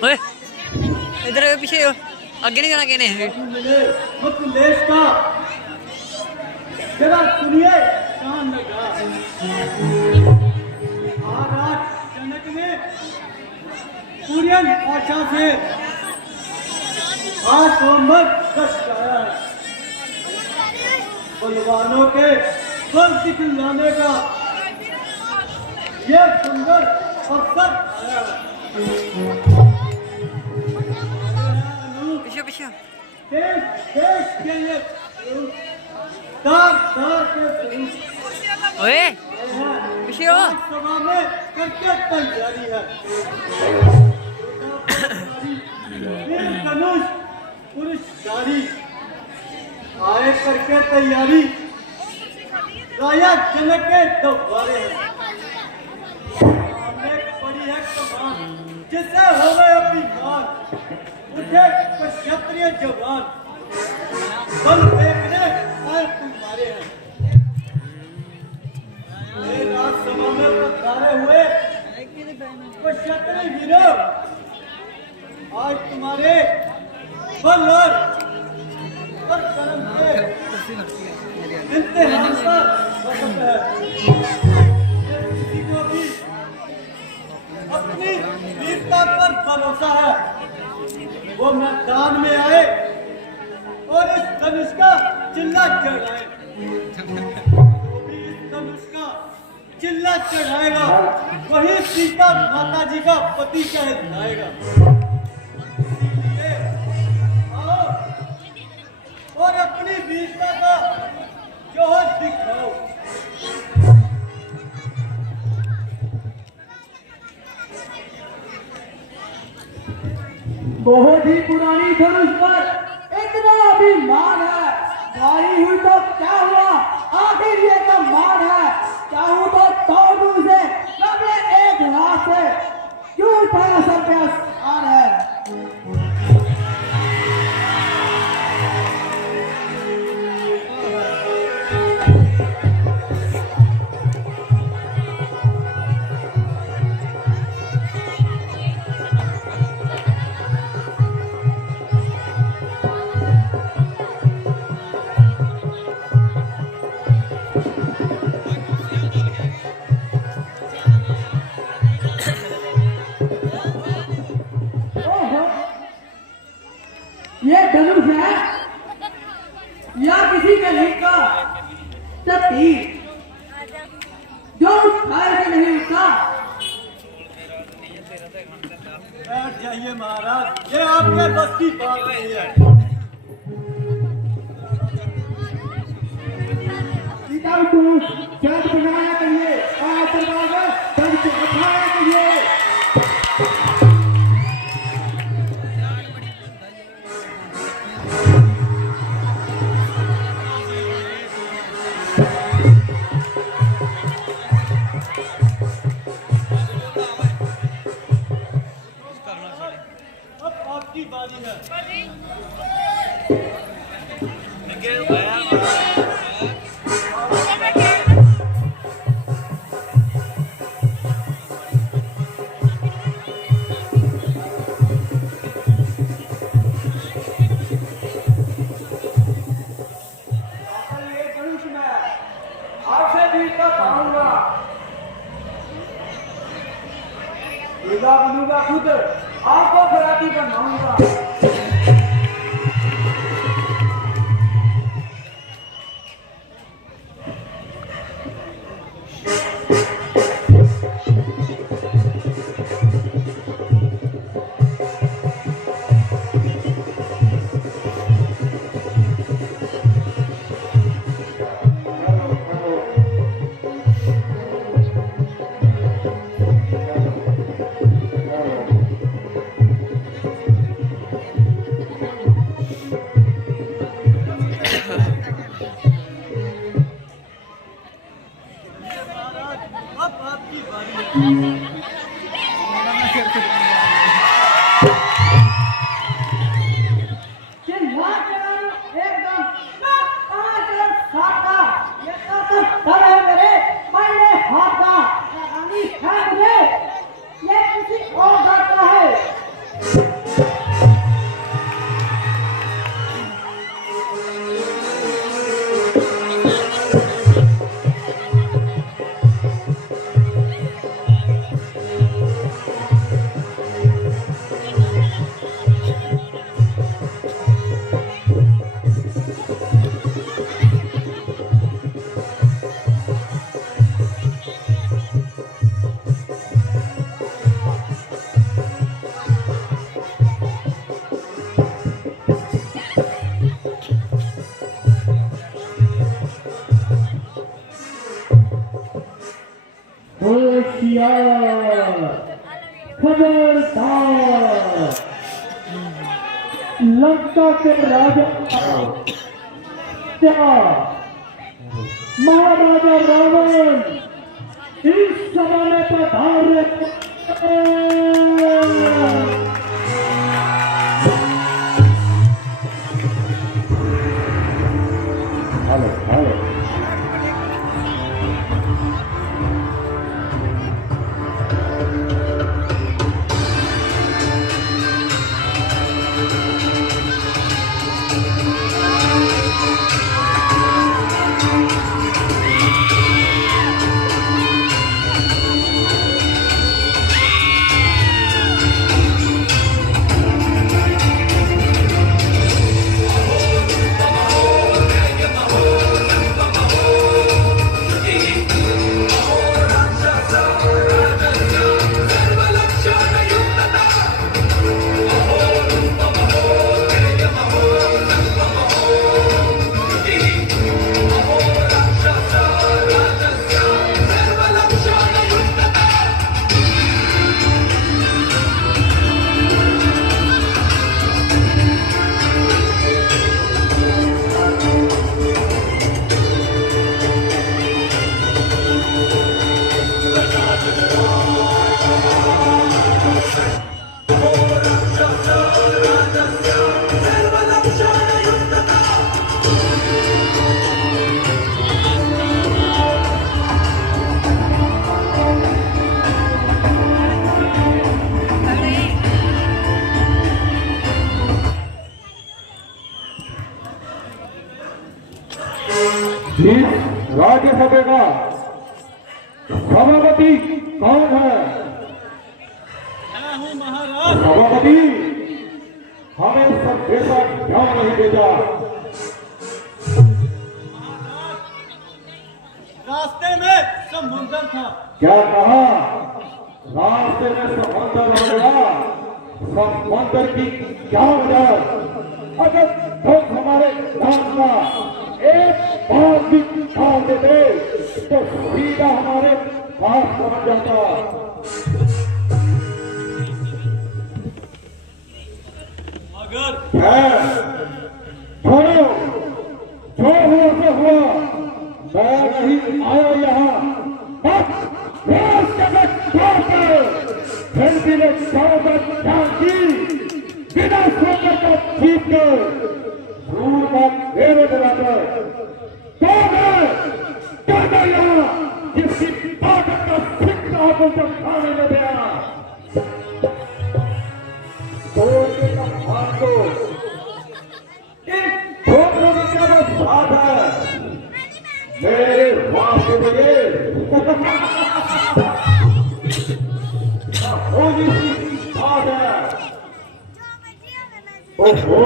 ओए इधर पीछे आगे नहीं जाना कहने देश का जरा सुनिए कान लगा आज जनक ने कुरियन भाषा से आज सोमवार दस गाया है बलवानों के बल दिखलाने का ये सुंदर अवसर आया है पीछे पीछे देश देश के लिए दार दार के ओए पीछे हो सभा में कर्तव्य जारी है वीर धनुष पुरुष जारी आए करके तैयारी राया जनक के दरबारे है हमने पड़ी है कमान जिससे हो गए अपनी मान उठे क्षत्रिय जवान बल देखने आए तुम्हारे हैं राजसभा में पधारे हुए क्षत्रिय वीरों आज तुम्हारे बल और कर्म के इम्तिहान का वक्त है किसी को भी अपनी वीरता पर भरोसा है वो मैदान में आए और इस धनुष का चिल्ला चढ़ाए इस धनुष का चिल्ला चढ़ाएगा वही सीता माता जी का पति कहलाएगा आओ और अपनी वीरता का जोहर दिखाओ बहुत ही पुरानी धनुष पर इतना अभिमान है भारी हुई तो क्या हुआ आखिर ये तो मान है चाहूं तो तोड़ दूं से कभी एक हाथ से क्यों उठाया सर पे आसान है ये धनुष है या किसी के लिंग का तीर जो उठाए से नहीं उठा बैठ जाइए महाराज ये आपके बस की बात नहीं है सीता को जग बनाया करिए और दरबार जग से उठाया करिए अब आपकी बारी है आपसे वीरता पाऊंगा बनूंगा खुद आपको खराबी बनाऊंगा तैयार खबरदार लंका के राजा क्या महाराजा रावण इस समय में पधार रहे राज्यसभा का सभापति कौन है? मैं हूँ महाराज। सभापति हमें सब देशा ध्यान नहीं देता। रास्ते में समुद्र था। क्या कहा? रास्ते में समुद्र हो गया। समुद्र की क्या वजह? अगर तुम हमारे नाम का एक बात भी डाल देते तो सीधा हमारे पास पहुंच जाता। अगर छोड़ो, जो हुआ सो हुआ। मैं नहीं आया यहाँ बस फिर भी ने बिना सोकर का ठीक कर मेरे बराबर तो यहाँ जिसकी ताकत का सिक्का आपको खाने में गया तो एक छोटे में क्या बात है मेरे वास्ते लगे होगी सी बात है। ओहो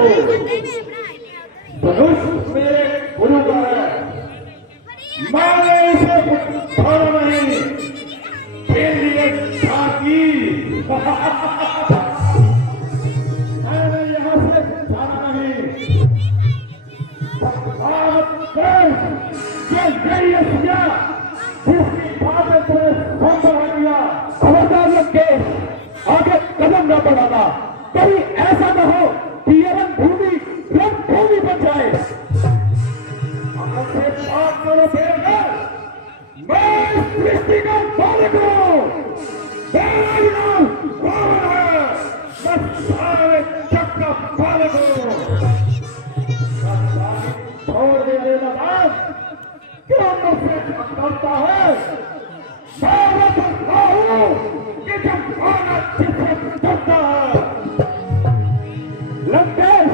धनुष मेरे गुरु का है। मैंने इसे छोड़ा नहीं लिए झांकी मैंने यहाँ से जाना नहीं। जिसकी बातें तुम्हें संभव हो गया खबरदार लगे आगे कदम न बढ़ाना। कहीं ऐसा न हो कि ये रणभूमि बन जाए। हमसे बात करो बेनर, मैं इस सृष्टि का मालिक हूँ। मेरा नाम है, मैं सारे जग का मालिक हूँ। छोड़ दे नाम क्यों मुझसे करता है? मैं कहता हूँ कि जब भारत जिसे करता है लंकेश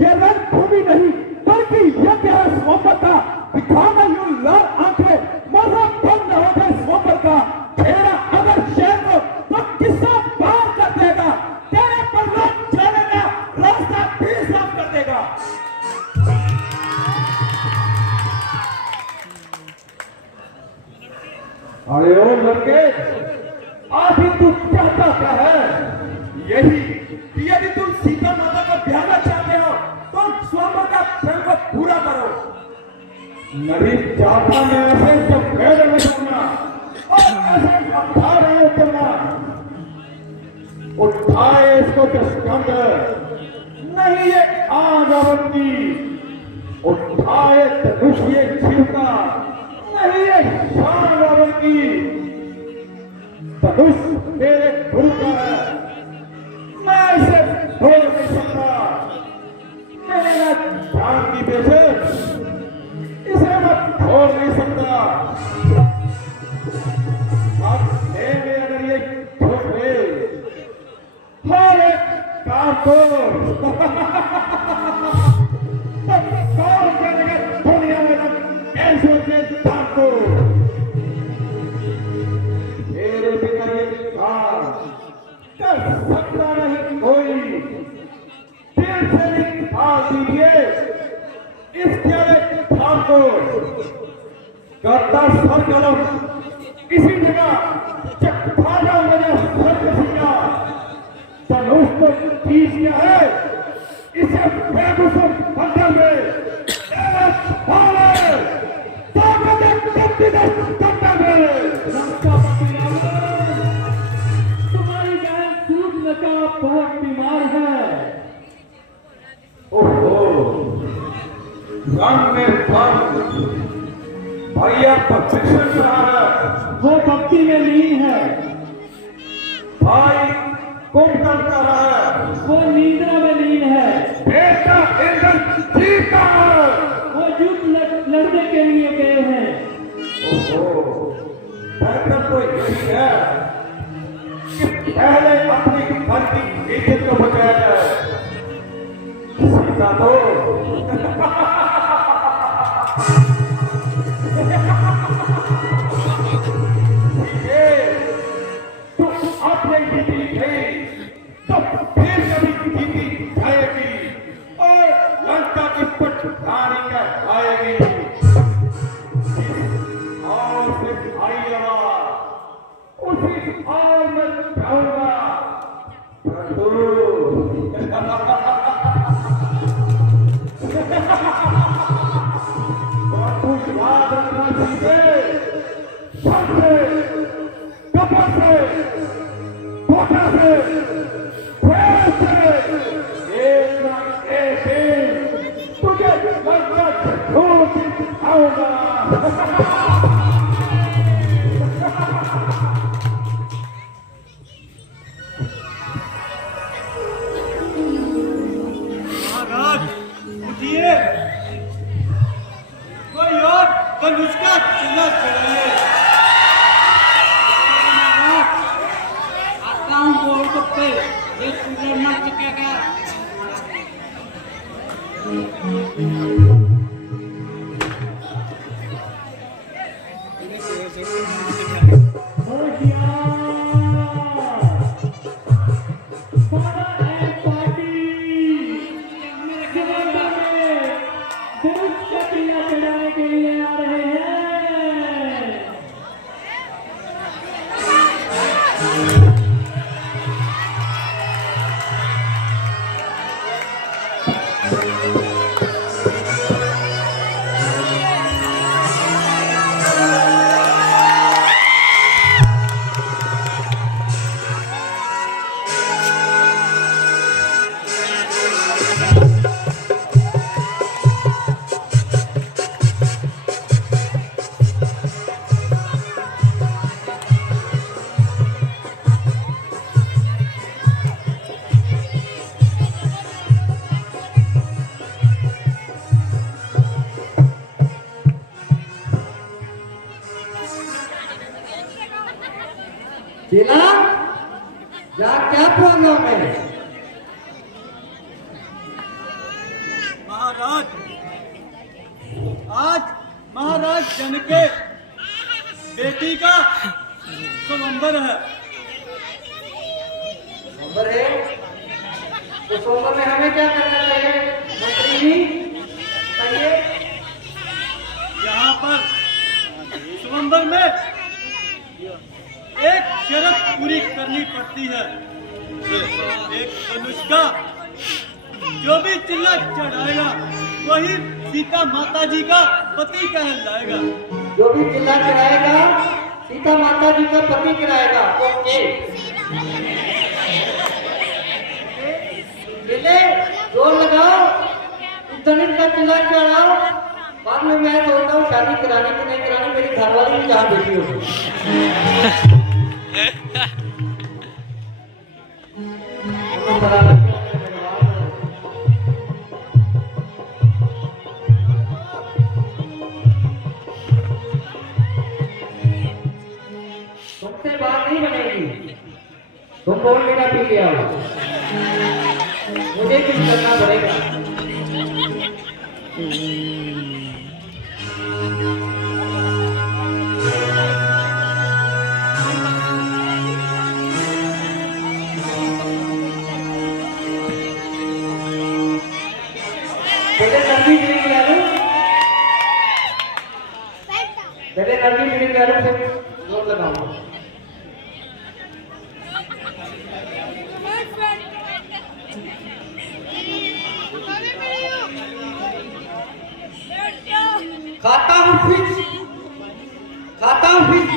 ये रणभूमि नहीं बल्कि यज्ञ है स्वयंवर का। दिखाना यूं लाल आंखें मजा बंद हो गए स्वयंवर का। तेरा अगर शेर को तो किस्सा पार कर देगा। तेरे पर लोग चलेगा रास्ता भी साफ कर देगा। अरे ओ लंकेश आखिर तू चाहता क्या है? यही कि यदि तुम सीता माता का ब्याह चाहते हो तो स्वयंवर का प्रेम को पूरा करो। नहीं चाहता मैं ऐसे तो मैं नहीं कहूंगा। और ऐसे उठा रहे हो जवान, उठाए इसको दुष्कंदर, नहीं ये आजावंती, उठाए धनुष ये छिलका, नहीं ये शान रावण की, धनुष मेरे गुरु का है, मैं इसे छोड़ नहीं सकता, मेरा जान की बेचैन, इसे मैं छोड़ नहीं सकता। अब मेरे अगर ये छोड़े हर एक काम को तब कौन करेगा दुनिया में ऐसे के काम को, मेरे बिना ये काम कर सकता नहीं कोई, दिल से निकाल दीजिए इसके काम को, करता सर कलम इसी जगह जब भागा मेरे सर कसिया, धनुष को खींच दिया है, इसे बेगुसर बंधन में तुम्हारी बहन सूर्यनखा बहुत बीमार है। ओहो, रंग में रंग, भैया प्रशिक्षण करा है, वो भक्ति में लीन है, भाई कुंभकर्ण कर रहा है, वो निद्रा में लीन है, बेटा इंद्र जीता है। वो युद्ध लड़ने के लिए गए हैं। ओहो, बेहतर तो यही है कि पहले अपनी घर की इज्जत को बचाया जाए। सीता तो तो आपने जीती थी तो फिर कभी जीती जाएगी और लंका की पटखानी का आएगी और फिर आई आवाज उसी और में जाऊंगा परंतु कुछ याद रखना चाहिए, सबसे कपड़ से धोखा से प्रेम से एक ना एक दिन तुझे लंका छोड़ आऊंगा। महाराज उठिए, कोई और धनुष का चिन्ह चढ़ाइए। आता हूँ बोल सकते ये सूर्य मर चुकेगा। चढ़ाने के लिए आ रहे हैं। जिला जा क्या प्रॉब्लम है? महाराज आज महाराज जनके बेटी का स्वयंवर है। सोमवार है तो सोमवार में हमें क्या करना चाहिए मंत्री जी बताइए। यहाँ पर स्वयंवर में एक शर्त पूरी करनी पड़ती है। एक धनुष का जो भी चिल्ला चढ़ाएगा वही सीता माता जी का पति कहलाएगा। जो भी चिल्ला चढ़ाएगा सीता माता जी का पति कराएगा। ओके बेटे जोर लगाओ, धनिक का चिल्ला चढ़ाओ। बाद में मैं सोचता हूँ शादी करानी कि नहीं करानी, मेरी घरवाली भी जहाँ बैठी होगी। तुमसे बात नहीं बनेगी, तुम बोल के ना पी लिया हो, मुझे कुछ करना पड़ेगा। पहले नर्जी ड्रिंक ले लो, पहले नर्जी ड्रिंक ले लो, फिर जोर लगाऊंगा। खाता हूँ फिश, खाता हूँ फिश।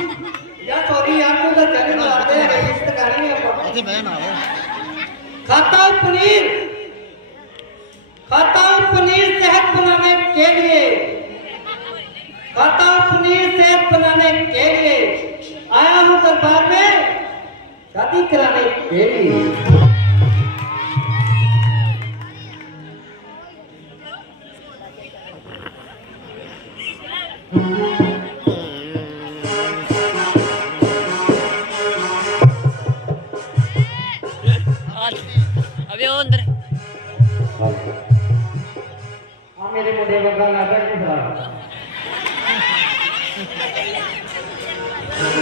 यार सॉरी यार, तो उधर चले जाते हैं, रजिस्टर करनी है। खाता हूँ पनीर, खाता हूँ पनीर सेहत बनाने के लिए, खाता हूँ पनीर सेहत बनाने के लिए। आया हूँ दरबार में शादी कराने के लिए। अबे वो अंदर हाँ मेरे मुंडे वर्गा लाता है खराब।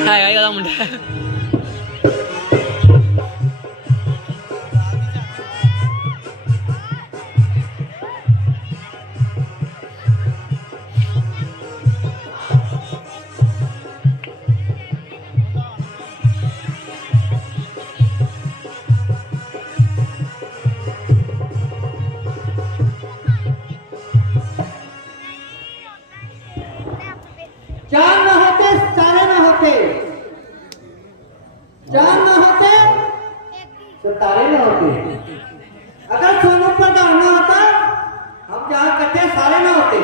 है यार मुंडा चार न होते सारे न होते, चार न होते तो तारे न होते। अगर सोनू प्रधान न होता, हम जहाँ करते सारे न होते।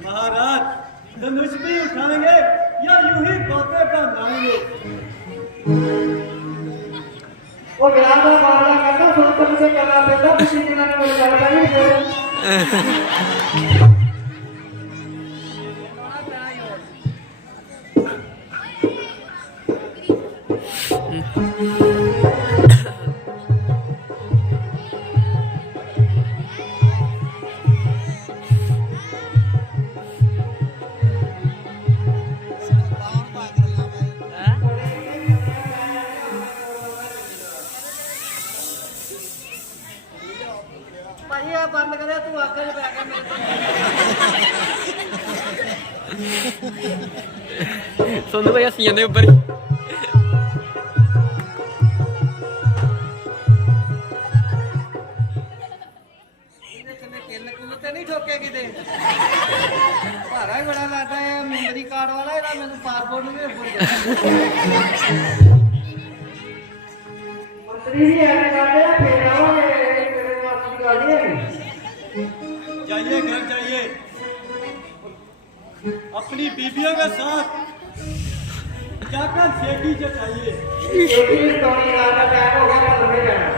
महाराज धनुष भी उठाएंगे या यूं ही बातें बनाएंगे? वो विराट का मामला करता सुनकर मुझे करना पड़ता, किसी दिन ने मुझे करना नहीं। भाई बंद करे, तू आगे बैठा मेरे सोनू भाई हसी जाने ऊपर नहीं ठोके किते भारा ही बड़ा लगता है। मेमोरी कार्ड वाला है, मैंने पासपोर्ट में भूल गया। मंत्री जी ऐसे करते हैं, फिर आओगे तेरे पास की गाड़ी है। जाइए घर जाइए, अपनी बीबियों के साथ जाकर सेठी जताइए। सेठी स्टोरी रात का टाइम हो गया, कल में जाना।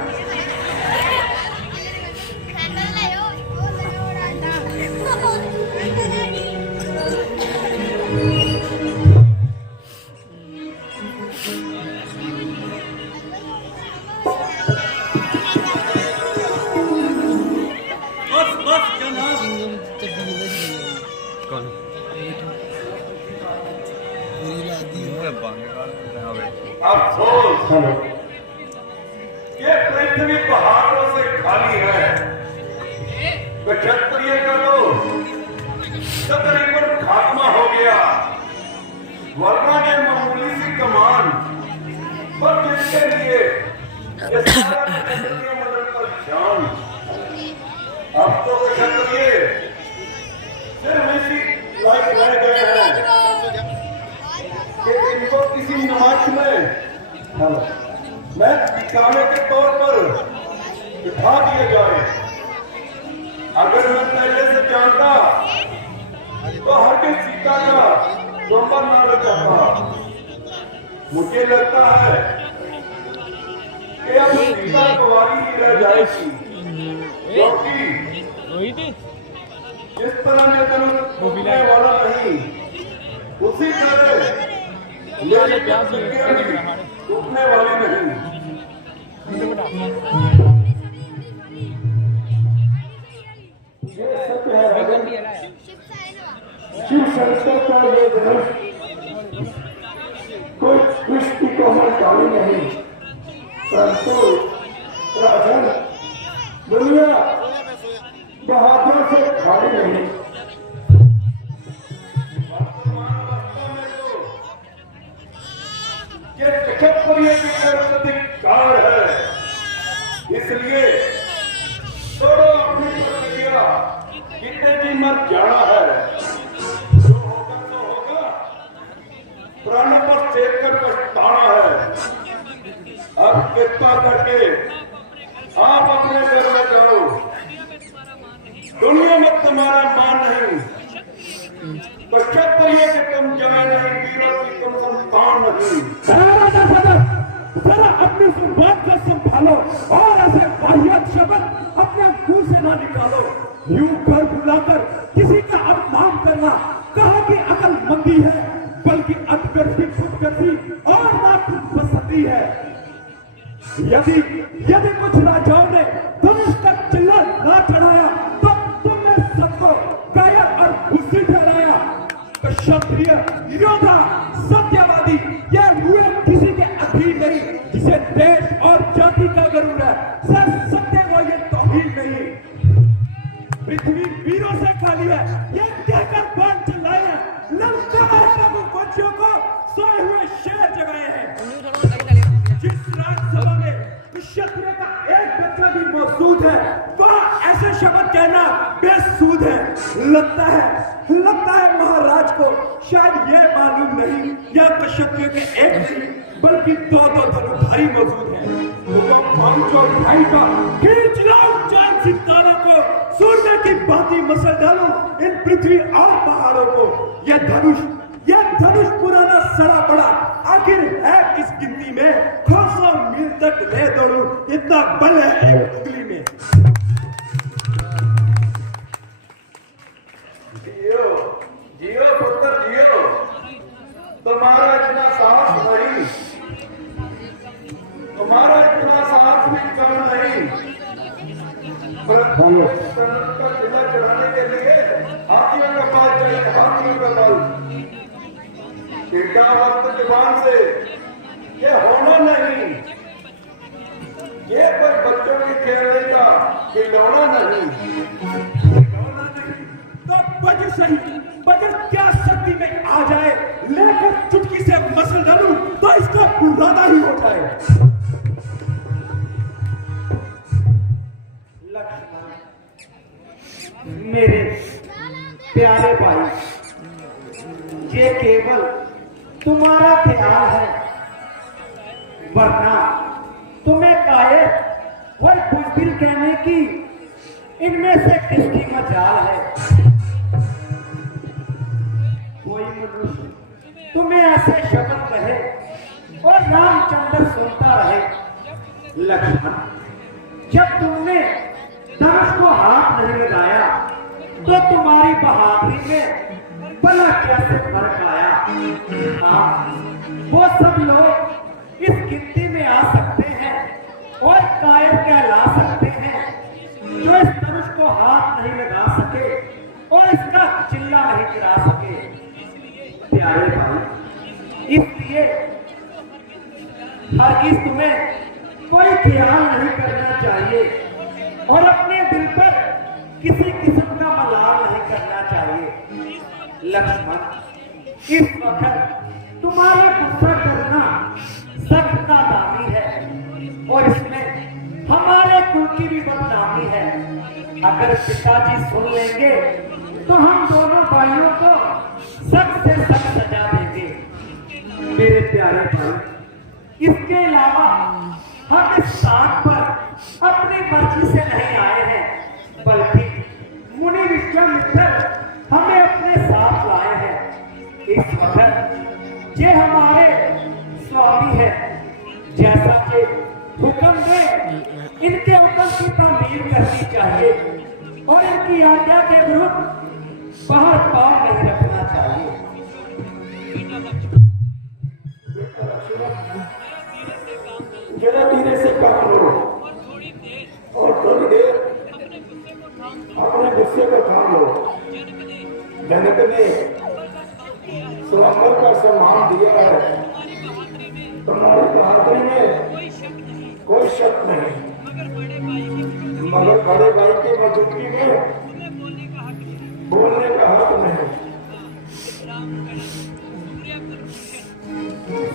बस बस जनाब, कौन अफसोस हेलो के पृथ्वी पहाड़ों से खाली है तो क्षत्रिय का तो तकरीबन खात्मा हो गया, वरना ये मामूली सी कमान पर जिसके लिए ये सारा क्षत्रिय मंडल परेशान। अब तो क्षत्रिय सिर्फ इसी लायक रह गए हैं कि इनको किसी नमाज में मैं दिखाने के तौर पर बिठा दिए जाए। अगर मैं पहले से जानता तो हर के सीता का नंबर ना रख जाता। मुझे लगता है कि अब सीता कुंवारी ही रह जाएगी, क्योंकि जिस तरह में टूटने वाला नहीं उसी तरह मेरी प्रतिज्ञा भी टूटने वाली नहीं। ये सत्य है, शिव शंकर का ये धनुष कोई कृष्ण को हटाई नहीं, परंतु राजन दुनिया बहादुर से खाली नहीं। ये क्षत्रिय की अधिकार है, इसलिए छोड़ो अपनी प्रतिज्ञा, कितने जी मर जाना है, जो होगा तो होगा, प्राणों पर चेक कर पछताना है। अब कृपा करके आप अपने घर में जाओ, दुनिया में तुम्हारा मान नहीं, तो क्षत्रिय के तुम जाए नहीं, वीरों की तुम संतान नहीं। जरा अपनी जुबान को संभालो और ऐसे वाहियात शब्द अपने मुंह से ना निकालो। यूं घर बुलाकर किसी का अपमान करना कहा कि अकलमंदी है, बल्कि अतगर्दी खुदगर्दी और नाखुदपसंदी है। यदि कुछ राजाओं ने धनुष का चिल्ला ना चढ़ाया तो तुमने सबको कायर और बुद्धि ठहराया। तो क्षत्रिय योद्धा सत्यवादी यह हुए किसी के अधीन नहीं, जिसे देश और जाति का गरूर है, सर सत्य वो ये तौहीन नहीं। पृथ्वी वीरों से खाली है, यह कहकर बाण चलाए हैं, ललकारा है रघुवंशियों को, सोए हुए शेर जगाए हैं। जिस राज्यसभा में क्षत्रिय का एक बच्चा भी मौजूद है, वह ऐसे शब्द कहना बेसूद है। लगता है महाराज को शायद ये मालूम नहीं, यह क्षत्रिय के एक नहीं बल्कि दो धनुधारी मौजूद हैं। वो 5 का खींच लाओ चांद सितारों को, सूर्य की भांति मसल डालो इन पृथ्वी और पहाड़ों को। यह धनुष पुराना सड़ा पड़ा, आखिर है किस गिनती में, 200 मील तक ले दौड़ू, इतना बल है एक उंगली में। जियो पुत्र जियो, तुम्हारा इतना साहस नहीं, तुम्हारा इतना साहस भी कम नहीं। का जिला चढ़ाने के लिए हाथियों का बल चाहिए, हाथियों का बल। बेटा वक्त जवान से ये होना नहीं, ये कोई बच्चों के खेलने का खिलौना नहीं। तो बजर क्या शक्ति में आ जाए, लेकर चुटकी से मसल डालूं तो इसका बुरादा ही हो जाए। मेरे प्यारे भाई, ये केवल तुम्हारा ख्याल है, वरना तुम्हें कायर और बुज़दिल कहने की इनमें से किसकी मजाल है। कोई मनुष्य तुम्हें ऐसे शब्द कहे और रामचंद्र सुनता रहे। लक्ष्मण, जब तुमने धनुष को हाथ नहीं लगाया तो तुम्हारी बहादुरी में भला कैसे फर्क आया। हाँ, वो सब लोग इस गिनती में आ सकते हैं और कायर कहला सकते हैं जो इस धनुष को हाथ नहीं लगा सके और इसका चिल्ला नहीं गिरा सके। प्यारे भाई, इसलिए हरगिज़ तुम्हें कोई ख्याल नहीं करना चाहिए और अपने दिल पर किसी किस्म का मलाल नहीं करना चाहिए। लक्ष्मण, इस वक्त तुम्हारा गुस्सा करना सख्त नादानी है और इसमें हमारे कुल की भी बदनामी है। अगर पिताजी सुन लेंगे तो हम दोनों भाइयों को सख्त से सख्त सजा देंगे। मेरे प्यारे भाई, इसके अलावा हम इस स्थान पर अपनी मर्जी से नहीं आए हैं, बल्कि मुनि विश्वामित्र हमें अपने साथ लाए हैं। इस वक्त ये हमारे स्वामी है, जैसा कि हुक्म दे इनके हुक्म की तामीर करनी चाहिए और इनकी आज्ञा के विरुद्ध बाहर पाँव नहीं रखना चाहिए। जरा धीरे से काम लो और थोड़ी देर अपने गुस्से को थाम लो। जनक ने स्वयंवर का सम्मान दिया है, तुम्हारी बहादुरी में कोई शक नहीं, मगर बड़े भाई की मौजूदगी में बोलने का हक नहीं।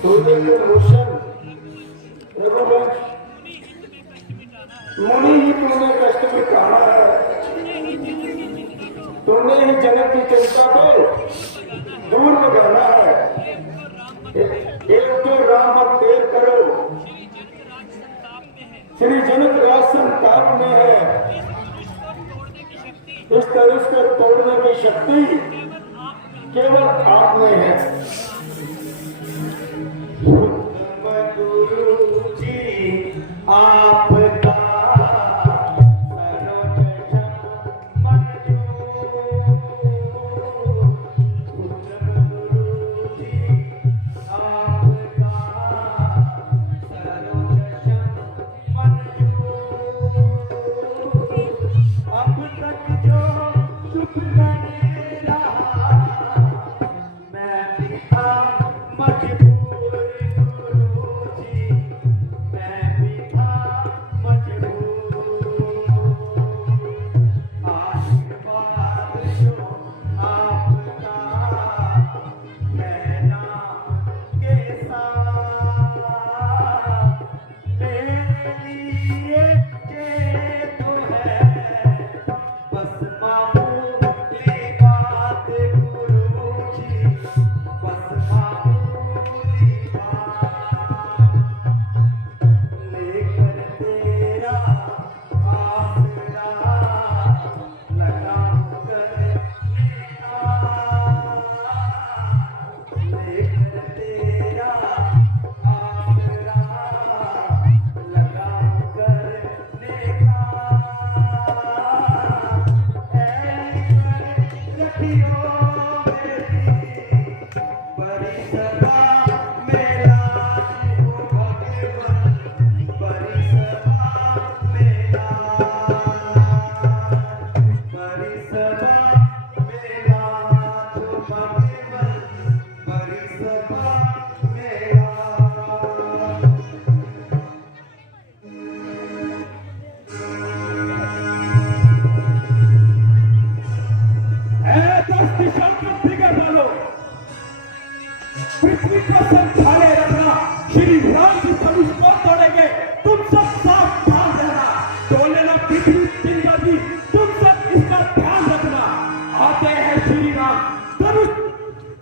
सूर्यभूषण रघुवंश मुनि ही तुमने कष्ट मिटाना है, तुमने ही जनक की चिंता को दूर भगाना है। एक तो राम मत देर करो, श्री जनक राज संताप में है। इस तरह को तोड़ने की शक्ति केवल आप में है। गुरु जी आपका पृथ्वी को संभाले रखना, श्री राम जी धनुष को तोड़ेंगे, तुम सब सावधान रहना। डोलेना पृथ्वी तिलवादी, तुम सब इसका ध्यान रखना। आते हैं श्री राम धनुष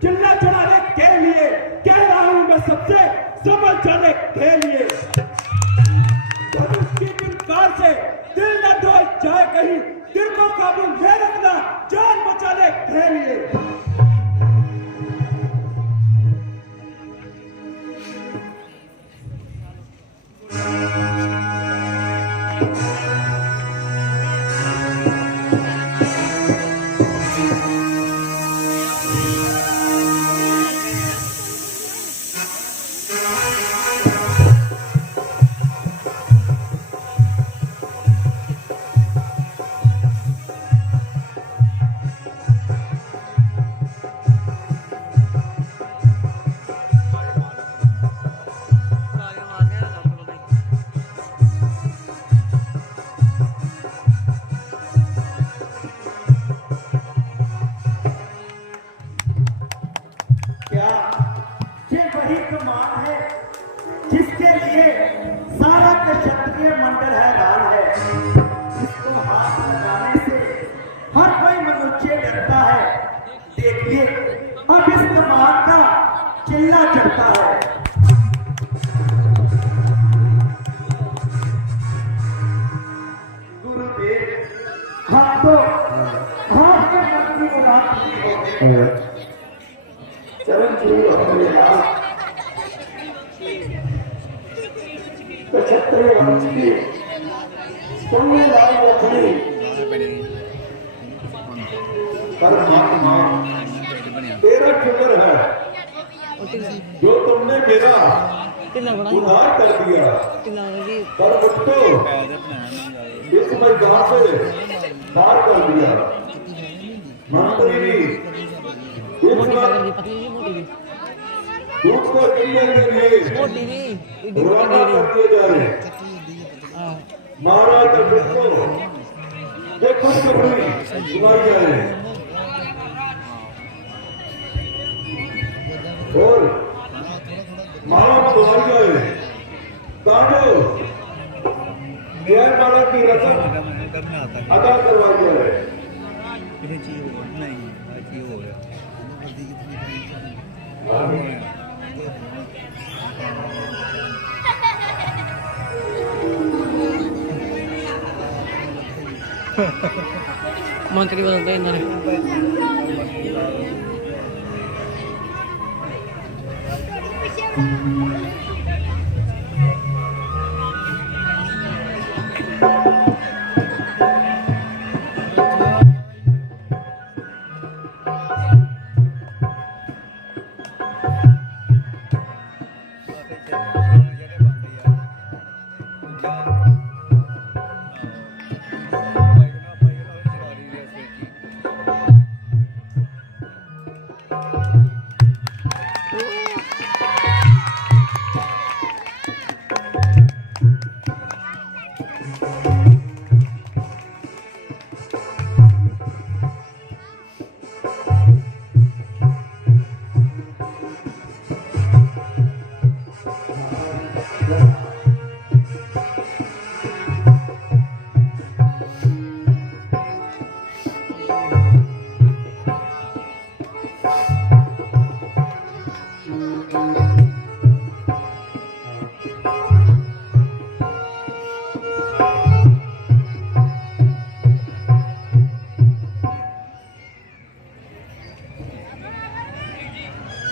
चिल्ला चढ़ाने के लिए, कह रहा हूं मैं सबसे समझ जाने के लिए। धनुष की किंकार से दिल न डोल जाए कहीं, दिल को काबू में रखना जान बचाने के लिए। क्या ये वही कमान है जिसके लिए सारा क्षत्रिय मंडल हैरान है, जिसको हाथ लगाने से हर कोई मनुष्य डरता है। देखिए अब इस कमान का चिल्ला चढ़ता है। गुरुदेव हम तो आपके मन की मुराद पूरी हो गई। चरण छूलो हमें आप क्षत्रिय वंश की पुण्य लाल रखनी परमात्मा तेरा शुक्र है जो तुमने मेरा उद्धार कर दिया। पर मुझको इस मैदान से पार कर दिया। मंत्री इस वक्त दूध को पीने के लिए रवाना कर दिए जा रहे हैं। महाराज दशरथ को देखो खुशखबरी सुनाई जा रही है और माला बुलाई जा रही है। ताजो न्यायपालिका की रस्म अदा करवाई जा रही है। मंत्री बदलते इन्होंने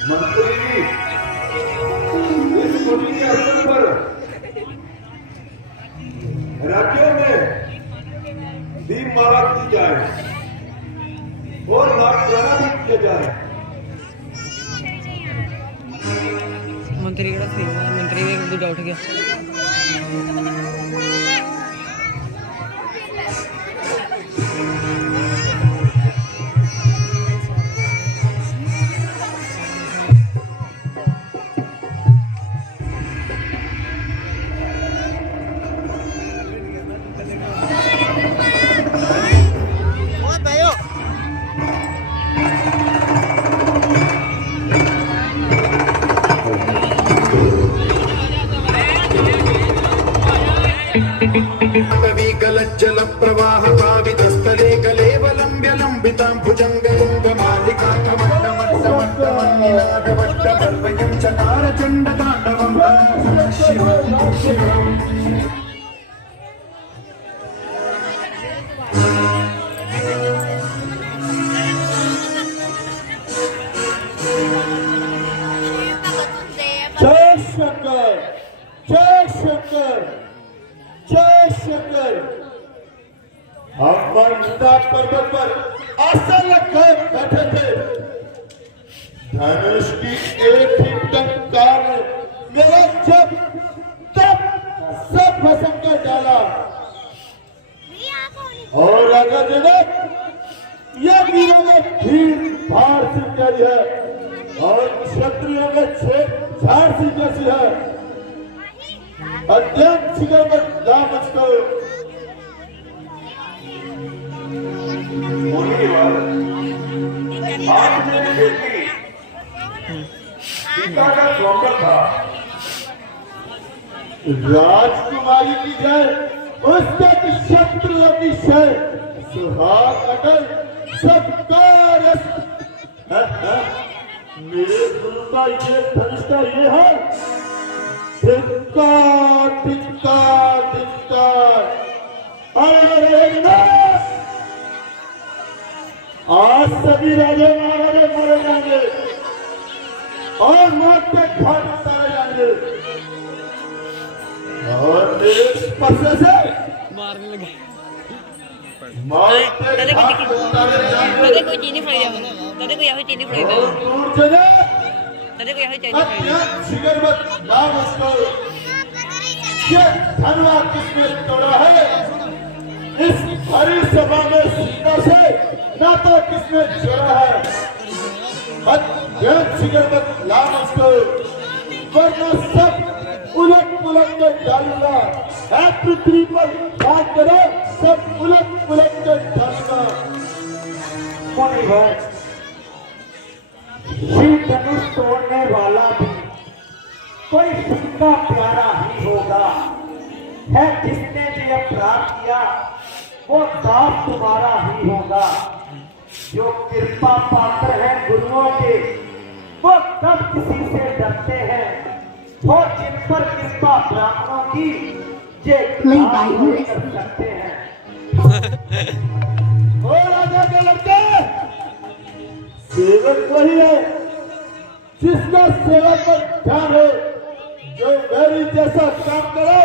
मंत्री इस खुशी के अवसर पर राज्यों में दीपमाला की जाए और नागराना भी किया जाए। मंत्री मंत्री दूजा उठ गया। जल प्रवाह पावितस्थले कलेवलंब्य लंबितां भुजंगलिंगमालिका कमण्डमण्डमण्डमण्डिनादवट्टबल्वयं चकार चण्डताण्डवं शिवं शिवं जय शंकर जय शंकर जय शंकर। हम मंदा पर्वत पर आशा लगाए बैठे थे। धनुष की एक ही टंकार ने मेरा जब तब सब भस्म कर डाला और अगर जनक यह वीरों ने भीड़ भाड़ से करी है और क्षत्रियों के छेद झाड़ सी जैसी है। अत्यंत शिखर पर दामच को आपने खेती सीता का स्वप्न था। राजकुमारी की जय, उसका क्षत्रिय की जय, सुहाग अटल सबका रस। मेरे गुरु का ये धनिष्ठा ये है, धिक्कार धिक्कार धिक्कार। अरे आज सभी राजे महाराजे मारे जाएंगे और मौत के घाट उतारे जाएंगे और मेरे स्पर्श से मारने लगे मौत के तदे घाट उतारे कोई जाएंगे। चीनी फ्राई तदे कोई यहाँ चीनी फ्राई और दूर चले तदे कोई यहाँ चीनी फ्राई अत्यंत जिगरमत नाम उसको। ये धनवा किसने तोड़ा है इस भरी सभा में सीता से नाता किसने जोड़ा है। अत्यंत जिगरमत नाम उसको, वरना सब उलट पुलट कर डालूंगा। है पृथ्वी पर बात करो सब उलट पुलट कर डालूंगा। मुनि भाई, श्री धनुष तोड़ने वाला भी कोई सबका प्यारा ही होगा। है जिसने भी अपराध किया वो दास तुम्हारा ही होगा। जो कृपा पात्र है गुरुओं के वो कब किसी से डरते हैं। वो जिन पर कृपा ब्राह्मणों की ये कर सकते हैं। ओ राजा के लड़के, सेवक वही है जिसका सेवक पर ध्यान है। जो मेरी जैसा काम करे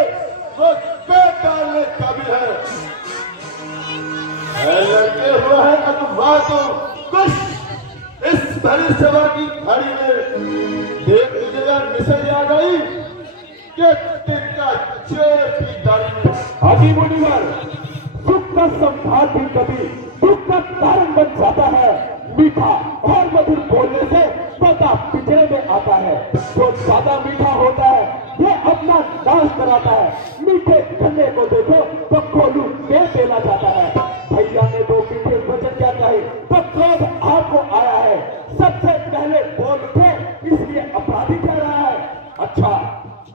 वो पेट डालने काबिल है। लड़के हुआ है अथवा तो कुछ इस भरी सभा की खाड़ी में एक जगह मिसल आ गई कि तिनका चोर की दाढ़ी में। हाजी मुनिवर, सुख का संभार भी कभी दुख का कारण बन जाता है। मीठा और मधुर बोलने से पता पिछड़े में आता है। जो ज्यादा मीठा होता है ये अपना नाश कराता है। मीठे गन्ने को देखो तो कोलू में देना जाता है। भैया ने दो मीठे वचन क्या कहे तो क्रोध आपको आया है। सबसे पहले बोल उठे इसलिए अपराधी ठहरा है। अच्छा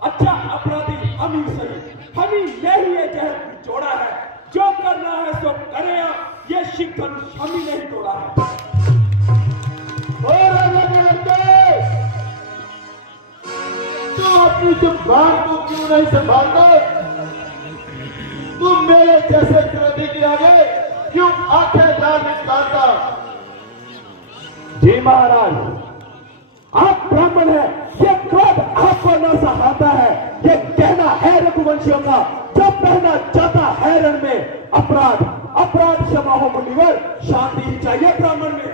अच्छा, अपराधी हम ही सही, हम ही नहीं ये जहर जोड़ा है। जो करना है सो करे, ये शिव धनुष हम ही नहीं तोड़ा है। तुम अपनी जुबान को क्यों नहीं संभालते? तुम मेरे जैसे क्रोधी के आगे क्यों आंखें ना निकालता? जी महाराज, आप ब्राह्मण हैं, ये क्रोध आपको न सहाता है। ये कहना है रघुवंशियों का, जो पहना जाता है रण में। अपराध अपराध क्षमा हो मुनिवर, शांति ही चाहिए ब्राह्मण में।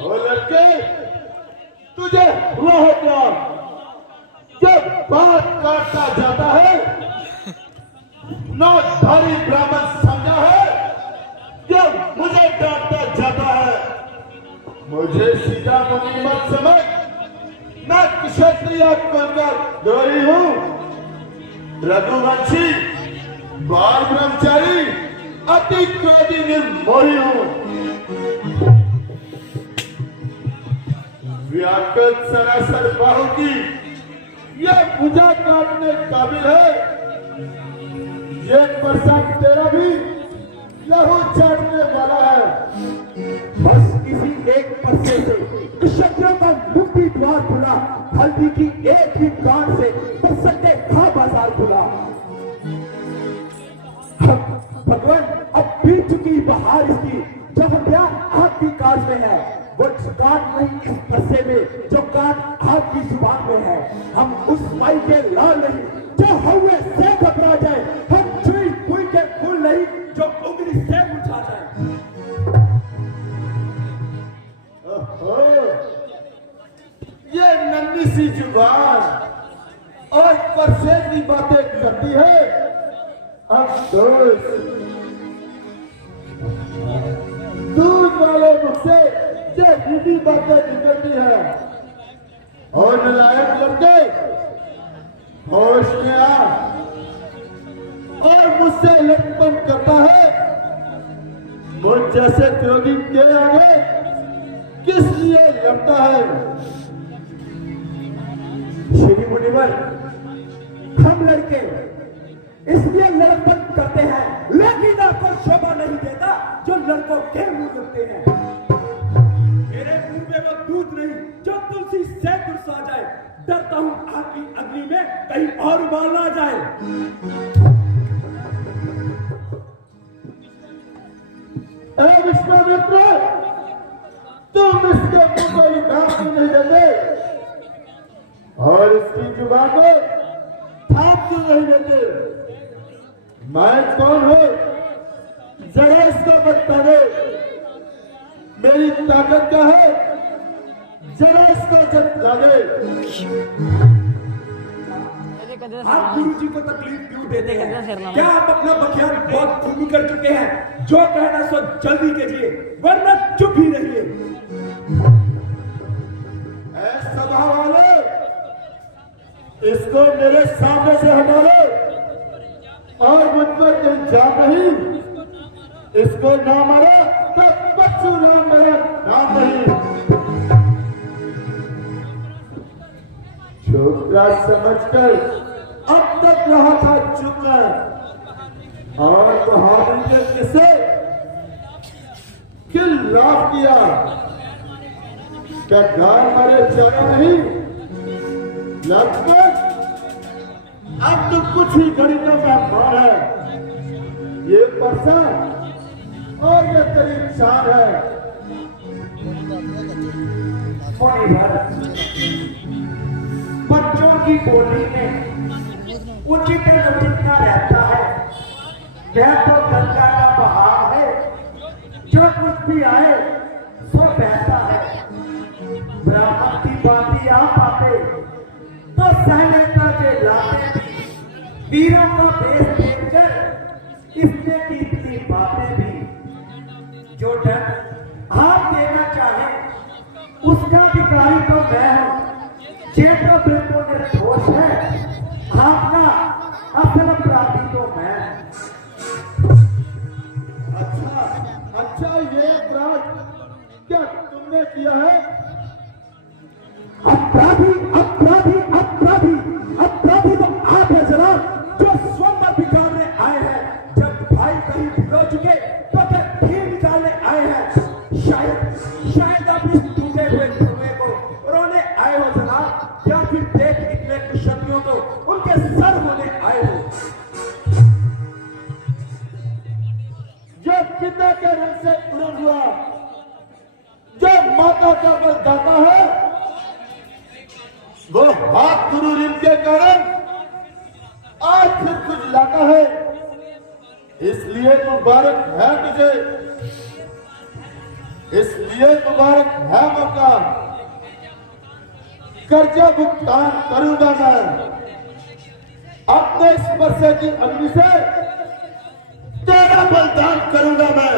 ओ लड़के, तुझे हुआ है क्या? जब बात काटता जाता है नौधारी ब्राह्मण समझा है। जब मुझे डांटता जाता है मुझे सीधा मुनि मत समझ। मैं क्षत्रिय कुलकर द्रोही हूँ, रघुवंशी, बाल ब्रह्मचारी, अति क्रोधी निर्मोही हूँ। व्याकुल सरासर बाहु की यह भुजा काटने काबिल है। ये प्रसाद तेरा भी लहू चाटने वाला है। बस इसी एक पत्ते से क्षत्रियों का मुक्ति द्वार खुला। हल्दी की एक ही गांठ से 10 सट्टे खा बाजार खुला। भगवान, अब बीत चुकी बहार इसकी, जो हत्या आपकी काट में है। वो काट नहीं इस पत्ते में जो काट आपकी जुबान में है। हम उस माई के लाल नहीं जो हवे से घबरा जाए। हम छुई हुई के फूल नहीं जो उंगली से बुझा जाए। ओहो, ये नन्ही सी जुबान और परसे की बातें करती है। अफसोस, दूध वाले मुख से ये सीधी बातें निकलती है। और नलायक लड़के, होश में आ और मुझसे लटपट करता है। मुझ जैसे क्रोधी के आगे किस लिए लड़ता है? श्री मुनिवर, हम लड़के इसलिए लड़कपन करते हैं, लेकिन आपको शोभा नहीं देता जो लड़कों के मुंह लगते हैं। मेरे मुंह में वो दूध नहीं जो तुलसी से तुलसा जाए। डरता हूँ आग की अग्नि में कहीं और उबाल ना जाए। अरे विश्वामित्र, तुम इसके मुंह को लगाम क्यों नहीं देते और इसकी जुबान को थाम क्यों नहीं देते? मैं कौन हूं, जरा इसका बता दे। मेरी ताकत क्या है, जरा इसका जतला दे। आप गुरु जी को तकलीफ क्यों देते हैं? क्या आप अपना बखियान बहुत खूबी कर चुके हैं? जो कहना सो जल्दी कीजिए, वरना चुप ही रहिए। ऐ सभा वाले, इसको मेरे सामने से हटा लो और मुझ पर इल्जाम नहीं। इसको ना मारो तो परशुराम मेरा नाम नहीं। छोकरा समझकर अब तक रहा था चुप और बहादुर के किसे कि लाभ किया। क्या गाय मारे जाने नहीं? लगभग अब तो कुछ ही गणितों का मार है। ये परसा और ये करीब 4 है। मुनिवर, बच्चों की बोली में उचित जितना रहता है वह तो गंगा का बहाव है। जो कुछ भी आए सो बहता है। ब्राह्मण की बातें आप आते तो सहलेता के लाते भी, वीरों का भेष देखकर इसने की इतनी बातें भी। जो डर आप देना चाहे उसका अधिकारी तो मैं हूं। जे तो बिल्कुल निर्दोष है, आपका असल अपराधी तो मैं। अच्छा, ये अपराध क्या तुमने किया है? अपराधी अपराधी अपराधी अपराधी तो आप है जनाब, जो स्वर्ण बिगाड़ने आए हैं। जब भाई कहीं भिगो चुके तो क्या फिर निकालने आए हैं। शायद आप इस टूटे हुए धुएं को रोने आए हो जनाब, या फिर देख निकले कुशतियों को उनके सर होने आए हो। जो पिता के रंग से उड़न हुआ, जो माता का बलदाता है, वो हाथ गुरु ऋण के कारण आज फिर कुछ लाता है। इसलिए मुबारक है मुझे, इसलिए मुबारक है मौका। कर्जा भुगतान करूंगा मैं अपने इस वर्षे की अग्नि से, तेरा बलिदान करूंगा मैं।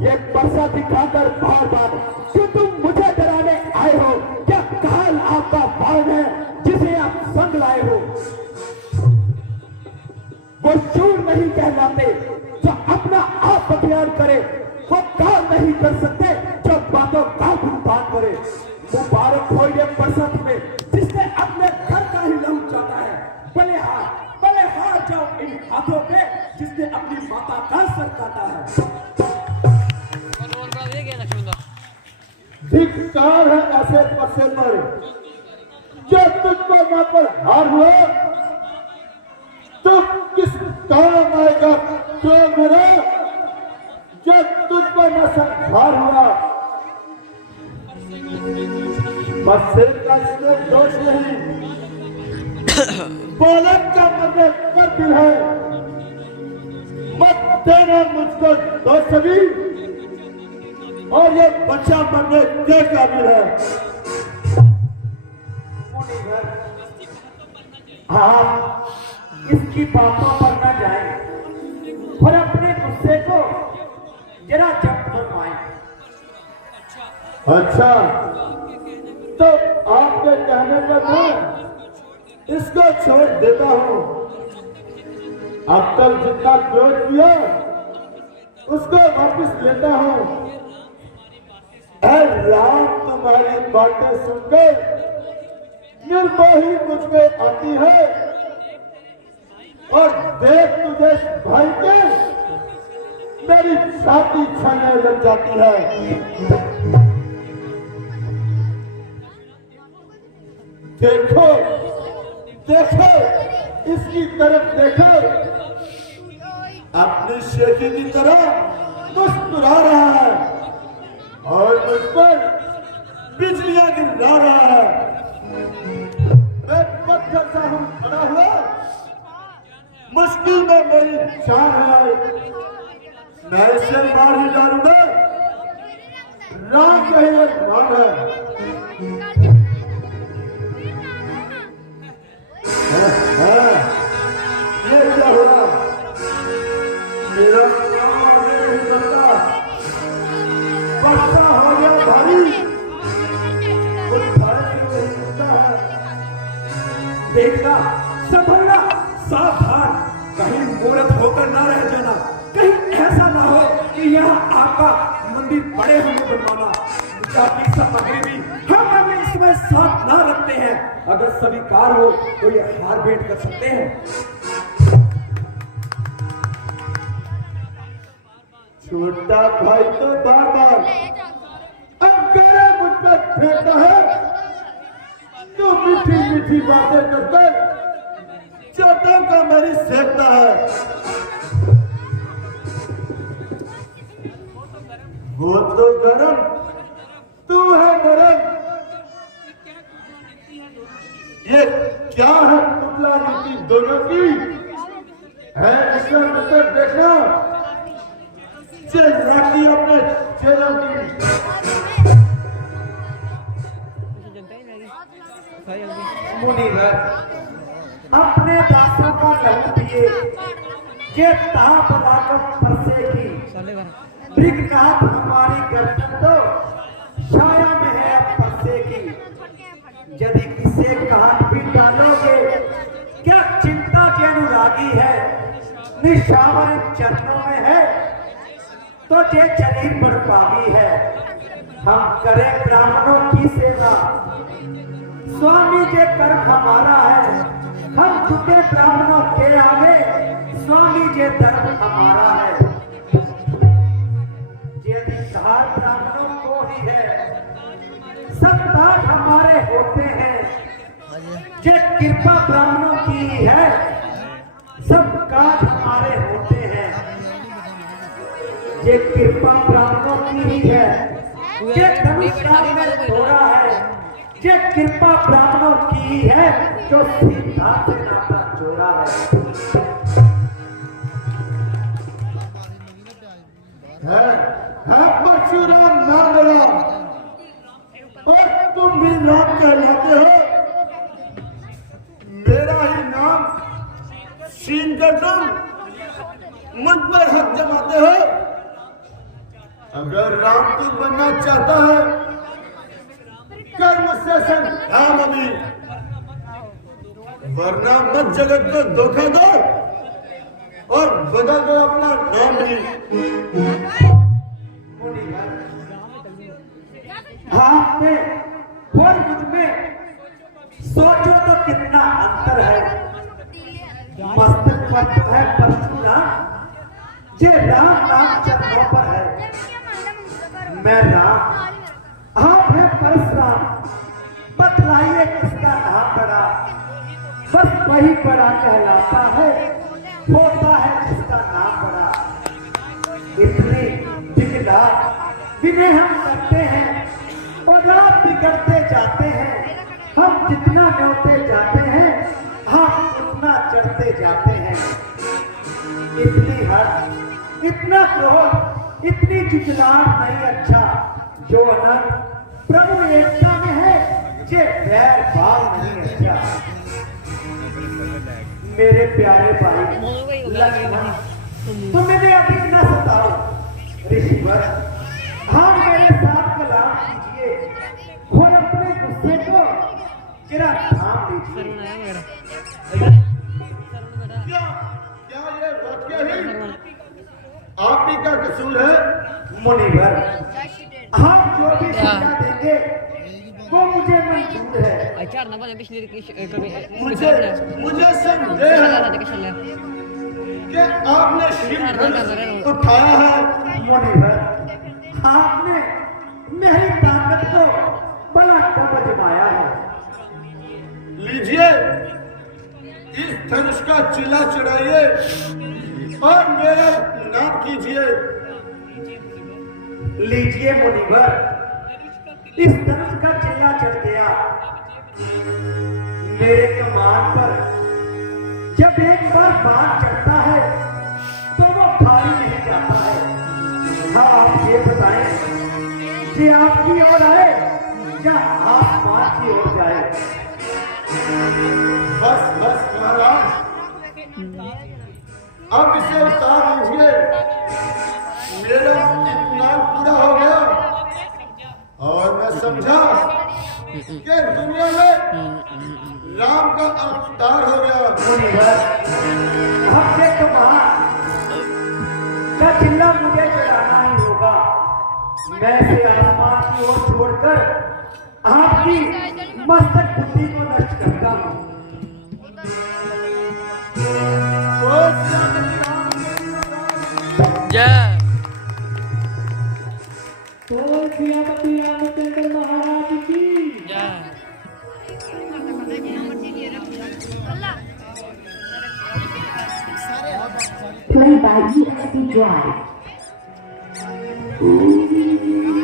ये परसा दिखाकर बार बार कि तुम मुझे डराने आए हो। क्या काल आपका बाण है जिसे आप संग लाए हो? वो शूर नहीं कहलाते जो अपना आप बख्तियार करे, वो काम नहीं कर सकते जो बातों का भुगतान करे। मुबारक हो ये परसा तुम्हें जिसने अपने घर का ही लहू चाटा है। भले हाथ जाओ इन हाथों पे जिसने अपनी माता का सर काटा है। धिक्कार है ऐसे परसे पर जो तुझ पर ना पर हार हुआ। तो किस काम आएगा तो मेरा जो तुझ पर न संहार हुआ। परसे का इसमें दोष नहीं, बालक का मरने का दिल है। मत देना मुझको दोष सभी, और ये बच्चा मरने के काबिल है। आप इसकी बातों पर न जाए और अपने गुस्से को जरा जब्त फरमाएं। अच्छा, तो आपके कहने पर मैं इसको छोड़ देता हूं। अब तक जितना क्रोध किया उसको वापस लेता हूँ। ऐ राम, तुम्हारी बातें सुनकर निर्मोही मुझको आती है और देख तुझे भाई के मेरी छाती छाने लग जाती है। देखो देखो, इसकी तरफ देखो, अपनी शेखी की तरह मुस्कुरा रहा है और मुझ पर बिजलियां गिरा रहा है। मैं पत्थर सा हूं खड़ा हुआ, मुश्किल में मेरी जान है, मैं इसे मार ही डालूंगा। राम कहीं मार है। ये क्या हो रहा? मेरा काम नहीं करता, बच्चा हो गया भारी, कुछ भारत नहीं होता है। देखना, संभलना, सावधान, कहीं मूर्त होकर ना रह जाना। कहीं ऐसा ना हो कि यहाँ आपका मंदिर बड़े होने बनवाना। पूजा की सामग्री भी हम इसमें साथ ना रखते हैं। अगर स्वीकार हो तो ये हार भेंट कर सकते हैं। छोटा भाई तो बार बार अंगारा मुझ पर फेंकता है, तो मीठी मीठी बातें करकर चोटों का मेरी सेकता है। वो तो गरम, तू है गरम। ये क्या है पुतला नीति दोनों की है? इसका मतलब देखना, राखी अपने चेलों की। मुनिवर अपने दासों का लहू पिए, ये ताप लाकर फंसे की ब्रिगनाथ हमारी गर्दन तो छाया में है फंसे की। यदि इसे काट भी डालोगे, क्या चिंता के अनुरागी है, निशावर चरणों में है तो ये शरीर पर पावी है। हम करें ब्राह्मणों की सेवा, स्वामी के कर्म हमारा है। हम झुके ब्राह्मणों के आगे, स्वामी के धर्म हमारा है। ये अधिकार ब्राह्मणों को ही है, सब काज हमारे होते हैं। ये कृपा ब्राह्मणों की ही है, सब काज हमारे होते हैं। ये कृपा ब्राह्मणों की ही है, ये धनुष में थोड़ा है। ये कृपा ब्राह्मणों की ही है, जो सीता से नाता जोड़ा है परशुराम नाम लड़ा और तुम भी नाम कहलाते हो। मेरा ही नाम छीन कर तुम मुझ पर हक जमाते हो। अगर राम तू बनना चाहता है, कर मुझसे संग्राम अभी, वरना मत जगत को धोखा दो और बदल दो अपना नाम भी। आपने और मुझ में सोचो तो कितना अंतर है। मस्तक पर तो है परशुराम, ये राम नाम चरणों पर है। मैं राम, आप है परशुराम, बतलाइए किसका नाम बड़ा। बस वही बड़ा कहलाता है, होता है जिसका नाम बड़ा। इतने बिगड़ा विनय हम करते हैं और आप बिगड़ते जाते हैं। हम जितना न्योते जाते हैं, हम उतना चढ़ते जाते हैं। इतनी हद, इतना क्रोध, इतनी जुझलाहट नहीं अच्छा। जो अनंत प्रभु एकता में है, ये वैर भाव नहीं अच्छा। मेरे प्यारे भाई लक्ष्मण, तुम मुझे अधिक न सताओ। ऋषिवर, हाँ मेरे साथ कलाम कीजिए और अपने गुस्से को जरा थाम लीजिए। क्या ये वाक्य ही आप ही का कसूर है। मुनिवर, आप जो भी सजा देंगे वो मुझे मंजूर है। अच्छा ना बने पिछले कभी मुझे संदेह है कि आपने शिव धनुष उठाया है। मुनिवर, आपने मेरी ताकत को बड़ा कम आजमाया है। लीजिए, इस धनुष का चिल्ला चढ़ाइए और मेरा नाम कीजिए। लीजिए मुनिवर, इस धनुष का चिल्ला चढ़ गया। मेरे कमान पर जब एक बार बाण चढ़ता है तो वो खाली नहीं जाता है। हाँ, आप ये बताएं कि आपकी ओर आए या आसमान की ओर जाए। बस बस महाराज, अब इसे उतार लीजिए। मेरा इत्मीनान पूरा हो गया और मैं समझा कि दुनिया में राम का अवतार हो गया। मुनिवर, आपसे कमान का चिल्ला मुझे चढ़ाना ही होगा। मैं इसे आसमान की ओर छोड़कर आपकी मस्तक बुद्धि को नष्ट करता हूँ। ओ सियापति राम, जय तो सियापति रामचंद्र महाराज की जय Play by USB Drive.